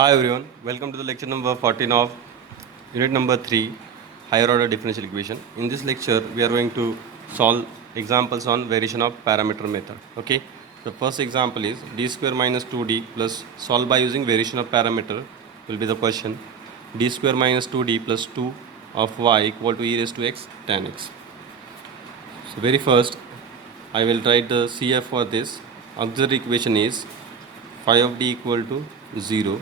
Hi everyone, welcome to the lecture number 14 of unit number 3, higher order differential equation. In this lecture, we are going to solve examples on variation of parameter method. Okay, the first example is d square minus 2d plus solve by using variation of parameter will be the question. D square minus 2d plus 2 of y equal to e raised to x tan x. So very first, I will write the CF for this. Auxiliary equation is phi of d equal to 0,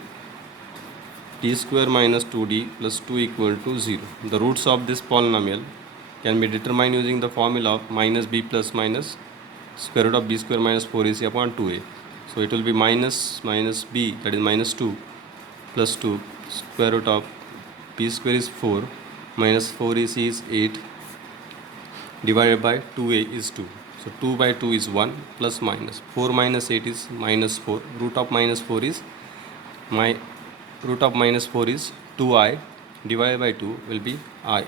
d square minus 2d plus 2 equal to 0. The roots of this polynomial can be determined using the formula of minus b plus minus square root of b square minus 4ac upon 2a. So it will be minus b, that is minus 2, plus 2 square root of b square is 4 minus 4ac is 8 divided by 2a is 2. So 2 by 2 is 1 plus minus 4 minus 8 is minus 4. Root of minus 4 is root of minus 4 is 2i divided by 2 will be I.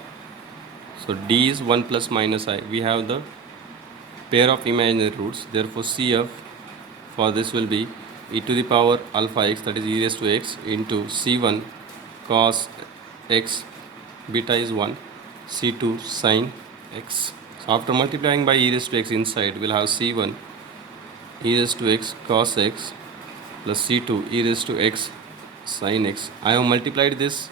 So d is 1 plus minus I. We have the pair of imaginary roots. Therefore CF for this will be e to the power alpha x, that is e raised to x, into c1 cos x, beta is 1, c2 sin x. So after multiplying by e raised to x inside, we'll have c1 e raised to x cos x plus c2 e raised to x sin x. I have multiplied this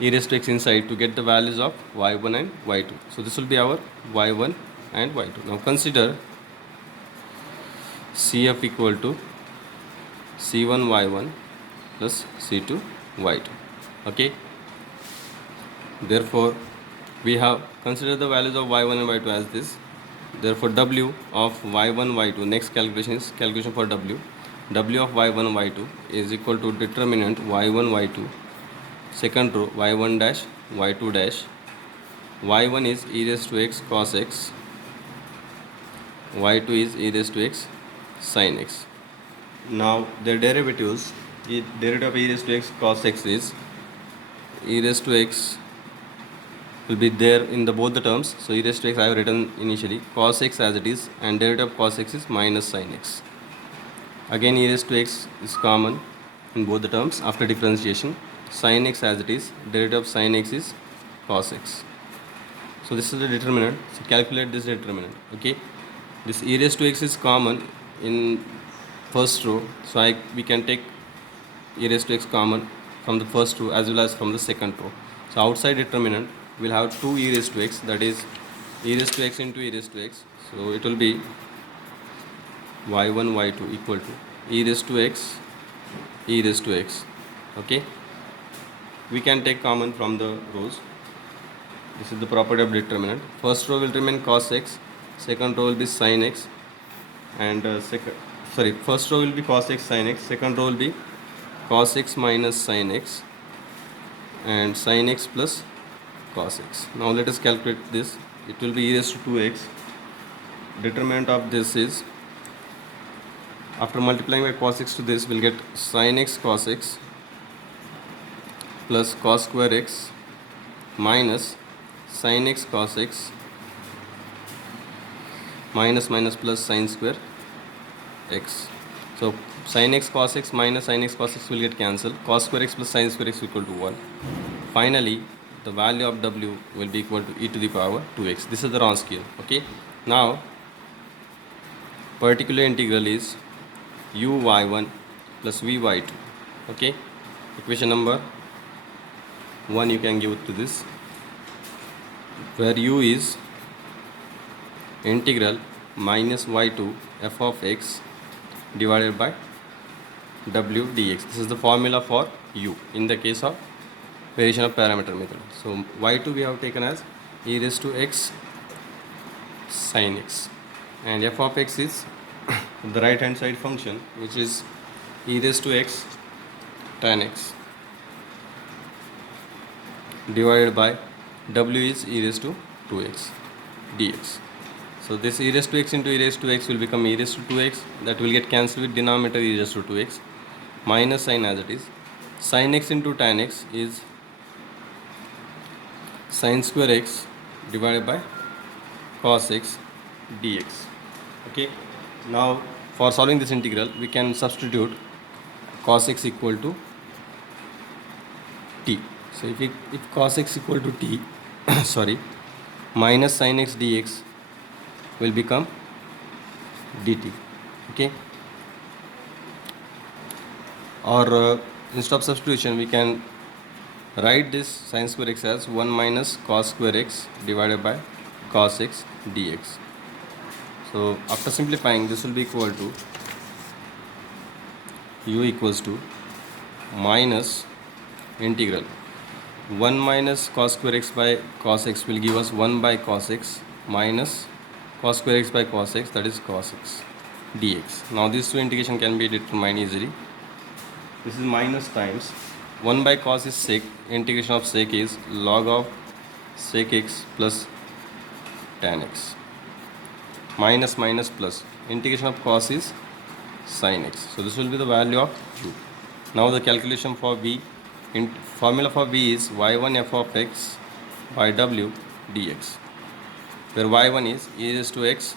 e raised to x inside to get the values of y1 and y2. So this will be our y1 and y2. Now consider CF equal to c1 y1 plus c2 y2. Okay. Therefore, we have considered the values of y1 and y2 as this. Therefore, w of y1 y2, next calculation is calculation for w. W of y1 y2 is equal to determinant y1 y2, second row y1 dash y2 dash. Y1 is e raised to x cos x, y2 is e raised to x sin x. Now their derivatives, the derivative of e raised to x cos x is e raised to x will be there in the both the terms. So e raised to x I have written initially, cos x as it is, and derivative of cos x is minus sin x. Again e raised to x is common in both the terms after differentiation. Sin x as it is, derivative of sin x is cos x. So this is the determinant. So calculate this determinant. Okay, this e raised to x is common in first row, so we can take e raised to x common from the first row as well as from the second row. So outside determinant we'll have 2 e raised to x, that is e raised to x into e raised to x. So it will be y1 y2 equal to e raised to x e raised to x. Okay, we can take common from the rows. This is the property of determinant. First row will remain cos x, second row will be sin x, and first row will be cos x sin x, second row will be cos x minus sin x, and sin x plus cos x. Now let us calculate this. It will be e raised to 2x. Determinant of this is, after multiplying by cos x to this, we'll get sin x cos x plus cos square x minus sin x cos x minus plus sin square x. So sin x cos x minus sin x cos x will get cancelled. Cos square x plus sin square x equal to 1. Finally, the value of w will be equal to e to the power 2x. This is the Wronskian. Okay. Now, particular integral is u y1 plus v y2. Okay. Equation number 1 you can give to this, where u is integral minus y2 f of x divided by w dx. This is the formula for u in the case of variation of parameter method. So y2 we have taken as e raised to x sin x, and f of x is the right hand side function, which is e raised to x tan x divided by w is e raised to 2x dx. So this e raised to x into e raised to x will become e raised to 2x, that will get cancelled with denominator e raised to 2x, minus sin as it is. Sin x into tan x is sin square x divided by cos x dx. Okay, now for solving this integral we can substitute cos x equal to t. So if cos x equal to t, sorry, minus sin x dx will become dt. Okay. Or instead of substitution, we can write this sin square x as 1 minus cos square x divided by cos x dx. So after simplifying, this will be equal to u equals to minus integral 1 minus cos square x by cos x will give us 1 by cos x minus cos square x by cos x, that is cos x dx. Now these two integration can be determined easily. This is minus times 1 by cos is sec, integration of sec is log of sec x plus tan x, minus minus plus, integration of cos is sin x. So this will be the value of u. Now the calculation for v, formula for v is y1 f of x by w dx, where y1 is e raised to x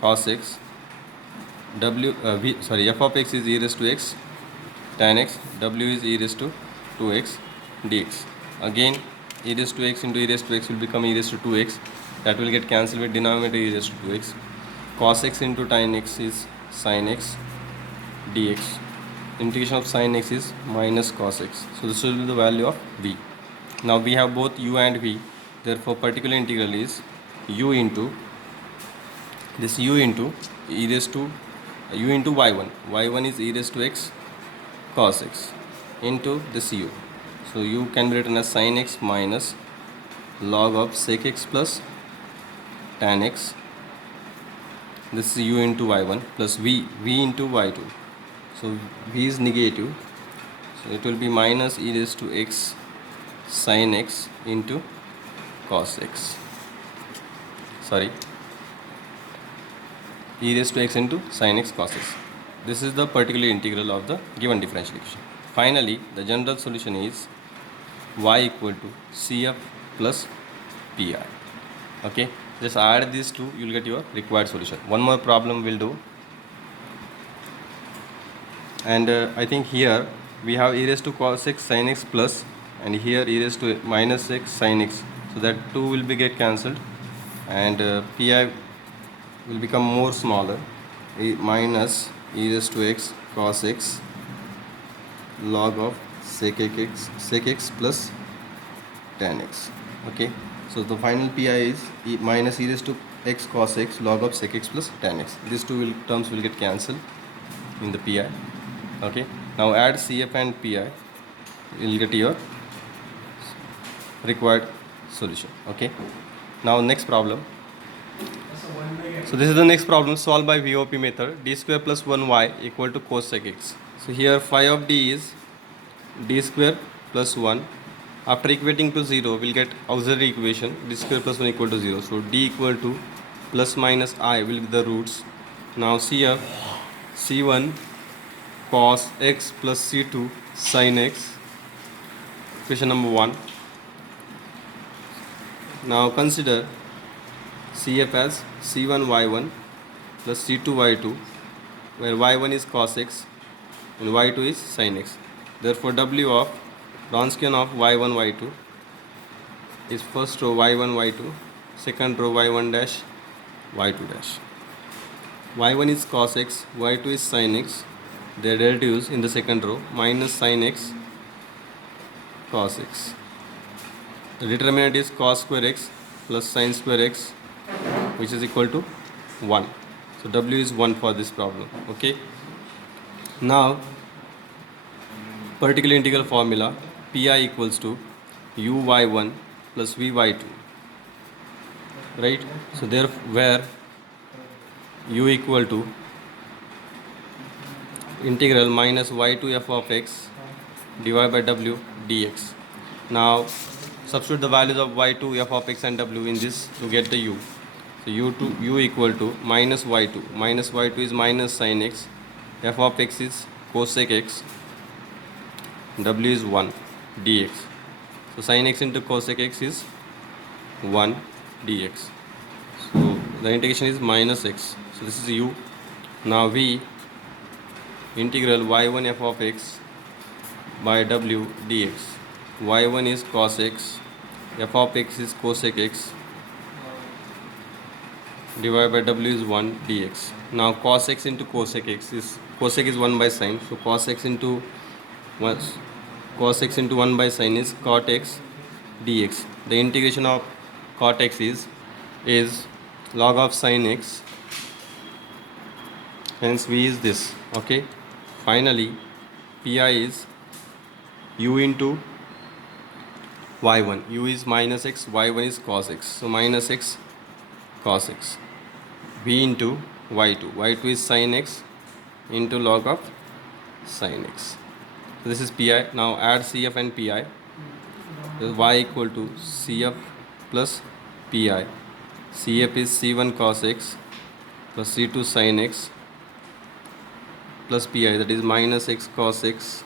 cos x, f of x is e raised to x tan x, w is e raised to 2x dx. Again e raised to x into e raised to x will become e raised to 2x, that will get cancelled with denominator e raised to 2x. Cos x into tan x is sin x dx. Integration of sin x is minus cos x. So this will be the value of v. Now we have both u and v, therefore particular integral is u into this u into e raised to u into y1. y1 is e raised to x cos x into this u. So u can be written as sin x minus log of sec x plus tan x. This is u into y1 plus v into y2. So v is negative, so it will be minus e raised to x sin x into cos x. Sorry, e raised to x into sin x cos x. This is the particular integral of the given differential equation. Finally, the general solution is y equal to cf plus pi. Okay, just add these two, you will get your required solution. One more problem will do. And I think here we have e raised to cos x sin x plus, and here e raised to minus x sin x. So that 2 will be get cancelled, and pi will become more smaller, minus e raised to x cos x log of sec x plus tan x. Okay, so the final pi is minus e raised to x cos x log of sec x plus tan x. These two terms will get cancelled in the pi. Okay, now add cf and pi, you will get your required solution. Okay, now next problem. So this is the next problem solved by VOP method. D square plus 1y equal to cosec x. So here phi of d is d square plus 1. After equating to 0, we'll get auxiliary equation d square plus 1 equal to 0. So d equal to plus minus I will be the roots. Now CF C1 cos x plus C2 sin x, equation number 1. Now consider CF as C1 y1 plus C2 y2, where y1 is cos x and y2 is sin x. Therefore W of Wronskian of y1 y2 is first row y1 y2, second row y1 dash y2 dash. y1 is cos x, y2 is sin x, their derivatives in the second row, minus sin x cos x. The determinant is cos square x plus sin square x, which is equal to 1. So W is 1 for this problem. Okay, now particular integral formula, pi equals to uy1 plus vy2, right? So there, where u equal to integral minus y2 f of x divided by w dx. Now substitute the values of y2 f of x and w in this to get the u. So u equal to minus y2 is minus sin x, f of x is cosec x, w is 1 dx. So sin x into cosec x is 1 dx. So the integration is minus x. So this is u. Now v integral y1 f of x by w dx. y1 is cos x, f of x is cosec x, divided by w is 1 dx. Now cos x into cosec x is, cosec is 1 by sine, so cos x into 1, cos x into 1 by sine is cot x dx. The integration of cot x is log of sine x, hence v is this. Okay, finally pi is u into y1, u is minus x, y1 is cos x, so minus x cos x, v into y2, y2 is sin x into log of sin x. So this is pi. Now add cf and pi. This is y equal to cf plus pi. cf is c1 cos x plus c2 sin x plus pi, that is minus x cos x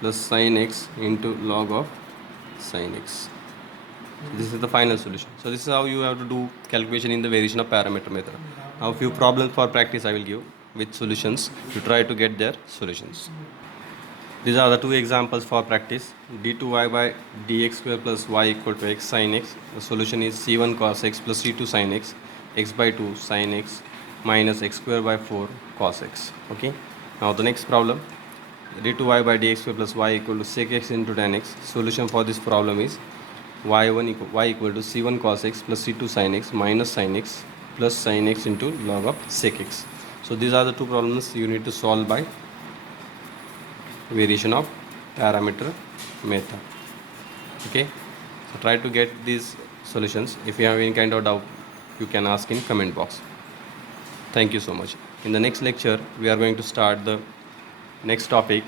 plus sin x into log of sin x. This is the final solution. So this is how you have to do calculation in the variation of parameter method. Now few problems for practice I will give with solutions to try to get their solutions. These are the two examples for practice. d2y by dx square plus y equal to x sin x. The solution is c1 cos x plus c2 sin x by 2 sin x minus x square by 4 cos x. Okay. Now the next problem, d2y by dx square plus y equal to sec x into tan x. Solution for this problem is y equal to c1 cos x plus c2 sin x minus sin x plus sin x into log of sec x. So these are the two problems you need to solve by variation of parameter method. Okay, so try to get these solutions. If you have any kind of doubt, you can ask in comment box. Thank you so much. In the next lecture, we are going to start the next topic,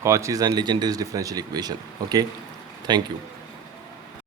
Cauchy's and Legendre's differential equation. Okay, thank you.